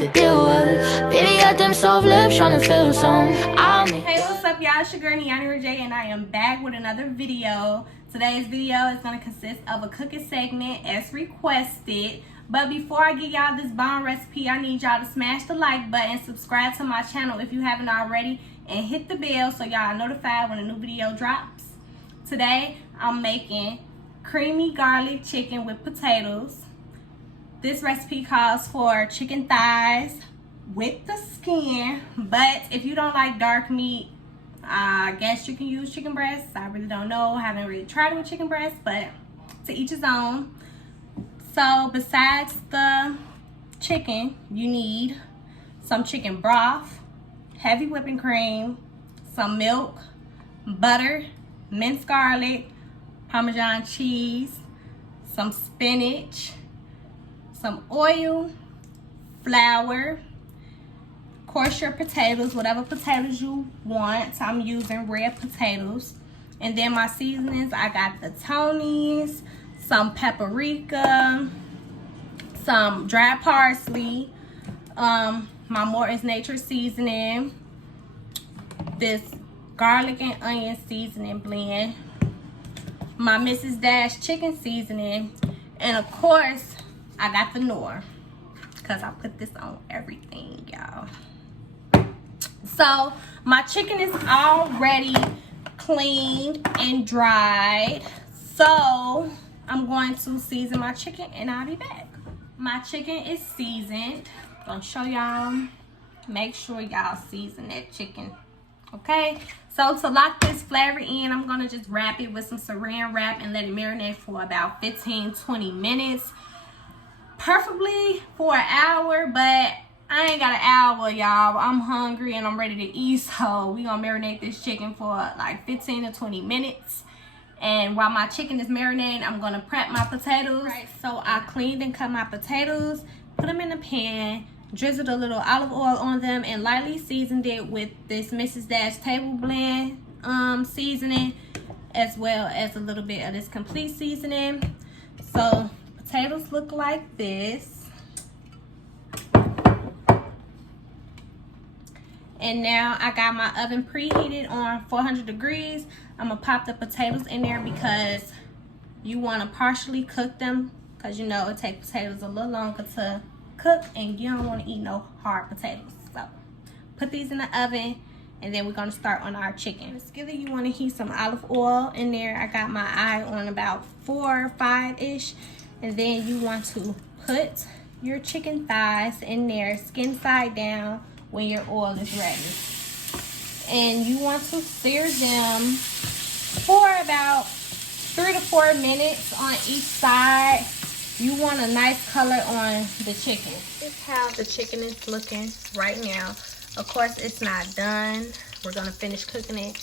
to deal with. Baby got them soft lips tryna feel some. Hey, what's up, y'all? It's your girl Niani Rajay, and I am back with another video. Today's video is going to consist of a cooking segment as requested. But before I give y'all this bomb recipe, I need y'all to smash the like button, subscribe to my channel if you haven't already, and hit the bell so y'all are notified when a new video drops. Today, I'm making creamy garlic chicken with potatoes. This recipe calls for chicken thighs with the skin, but if you don't like dark meat, I guess you can use chicken breasts. I really don't know. I haven't really tried it with chicken breasts, but to each his own. So besides the chicken, you need some chicken broth, heavy whipping cream, some milk, butter, minced garlic, Parmesan cheese, some spinach, some oil, flour, of course your potatoes, whatever potatoes you want. I'm using red potatoes. And then my seasonings, I got the Tony's, some paprika, some dry parsley, my Morton's Nature seasoning, this garlic and onion seasoning blend, my Mrs. Dash chicken seasoning, and of course I got the Knorr because I put this on everything, y'all. So my chicken is already cleaned and dried, so I'm going to season my chicken and I'll be back. My chicken is seasoned. Gonna show y'all. Make sure y'all season that chicken. Okay, so to lock this flavor in, I'm gonna just wrap it with some saran wrap and let it marinate for about 15-20 minutes, preferably for an hour, but I ain't got an hour, y'all. I'm hungry and I'm ready to eat, so we gonna marinate this chicken for like 15 to 20 minutes. And while my chicken is marinating, I'm gonna prep my potatoes. Right, so I cleaned and cut my potatoes, put them in the pan, drizzled a little olive oil on them, and lightly seasoned it with this Mrs. Dash table blend seasoning, as well as a little bit of this complete seasoning. So potatoes look like this. And now I got my oven preheated on 400 degrees. I'm gonna pop the potatoes in there because you wanna partially cook them, because you know it takes potatoes a little longer to cook and you don't wanna eat no hard potatoes. So put these in the oven and then we're gonna start on our chicken. In the skillet, you wanna heat some olive oil in there. I got my eye on about 4 or 5-ish. And then you want to put your chicken thighs in there, skin side down, when your oil is ready. And you want to sear them for about 3 to 4 minutes on each side. You want a nice color on the chicken. This is how the chicken is looking right now. Of course, it's not done. We're gonna finish cooking it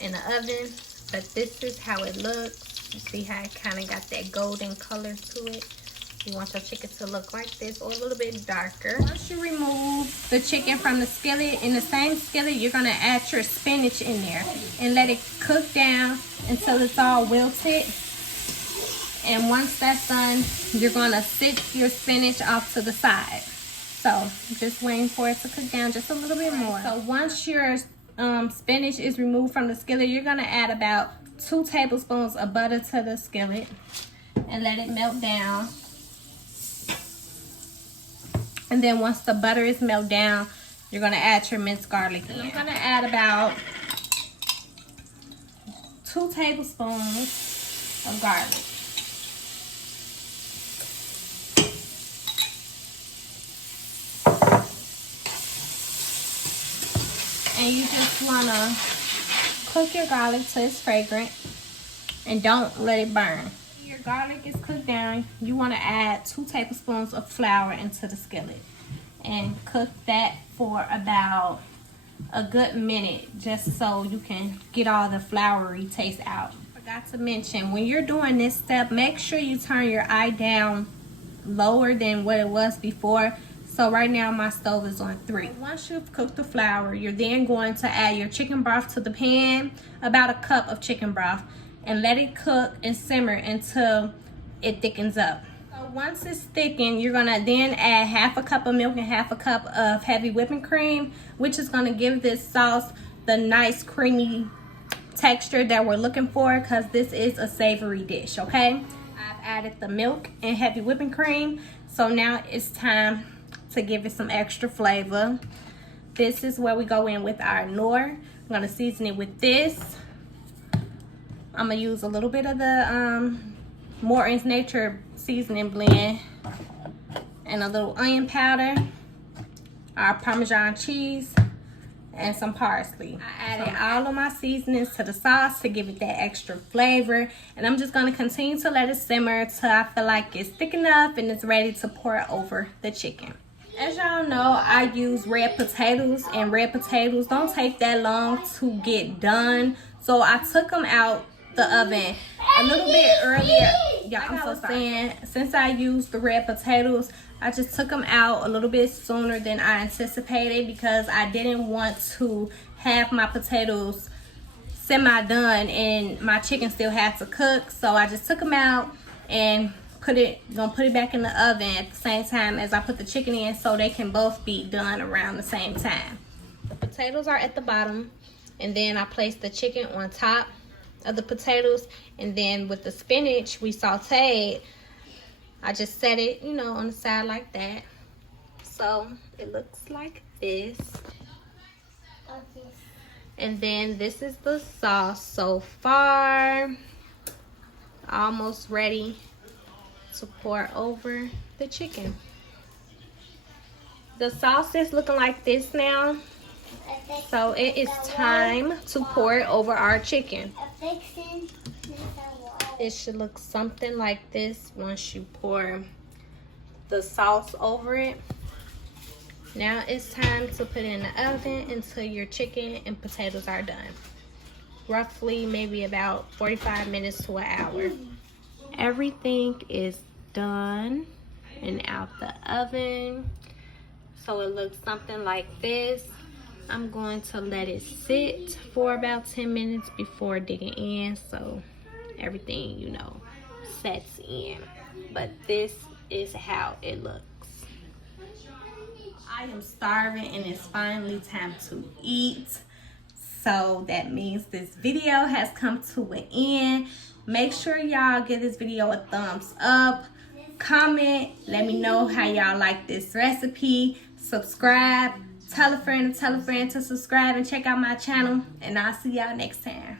in the oven, but this is how it looks. You see how it kind of got that golden color to it. You want your chicken to look like this or a little bit darker. Once you remove the chicken from the skillet, in the same skillet, you're gonna add your spinach in there and let it cook down until it's all wilted. And once that's done, you're gonna sit your spinach off to the side. So just waiting for it to cook down just a little bit more. So once your spinach is removed from the skillet, you're gonna add about 2 tablespoons of butter to the skillet and let it melt down. And then once the butter is melted down, you're gonna add your minced garlic in. I'm gonna add about 2 tablespoons of garlic. And you just wanna cook your garlic till it's fragrant and don't let it burn. Your garlic is cooked down. You want to add 2 tablespoons of flour into the skillet and cook that for about a good minute, just so you can get all the floury taste out. Forgot to mention, when you're doing this step, make sure you turn your eye down lower than what it was before. So right now my stove is on 3. Once you've cooked the flour, you're then going to add your chicken broth to the pan, about a cup of chicken broth, and let it cook and simmer until it thickens up. So Once it's thickened, you're gonna then add half a cup of milk and half a cup of heavy whipping cream, which is gonna give this sauce the nice creamy texture that we're looking for, because this is a savory dish. Okay, I've added the milk and heavy whipping cream, so now it's time to give it some extra flavor. This is where we go in with our Knorr. I'm gonna season it with this. I'm gonna use a little bit of the Morton's Nature seasoning blend and a little onion powder, our Parmesan cheese, and some parsley. I added all of my seasonings to the sauce to give it that extra flavor, and I'm just gonna continue to let it simmer till I feel like it's thick enough and it's ready to pour over the chicken. As y'all know, I use red potatoes, and red potatoes don't take that long to get done, so I took them out the oven a little bit earlier. Yeah, I'm so sorry. Since I used the red potatoes, I just took them out a little bit sooner than I anticipated, because I didn't want to have my potatoes semi-done and my chicken still had to cook. So I just took them out and gonna put it back in the oven at the same time as I put the chicken in, so they can both be done around the same time. The potatoes are at the bottom, and then I placed the chicken on top of the potatoes, and then with the spinach we sauteed, I just set it, you know, on the side like that. So it looks like this. And then this is the sauce so far, almost ready to pour over the chicken. The sauce is looking like this now, so it is time to pour it over our chicken. It should look something like this once you pour the sauce over it. Now it's time to put it in the oven until your chicken and potatoes are done. Roughly maybe about 45 minutes to an hour. Everything is done and out the oven, so it looks something like this. I'm going to let it sit for about 10 minutes before digging in, so everything, you know, sets in. But this is how it looks. I am starving and it's finally time to eat, so that means this video has come to an end. Make sure y'all give this video a thumbs up, comment, let me know how y'all like this recipe, subscribe, tell a friend to subscribe and check out my channel, and I'll see y'all next time.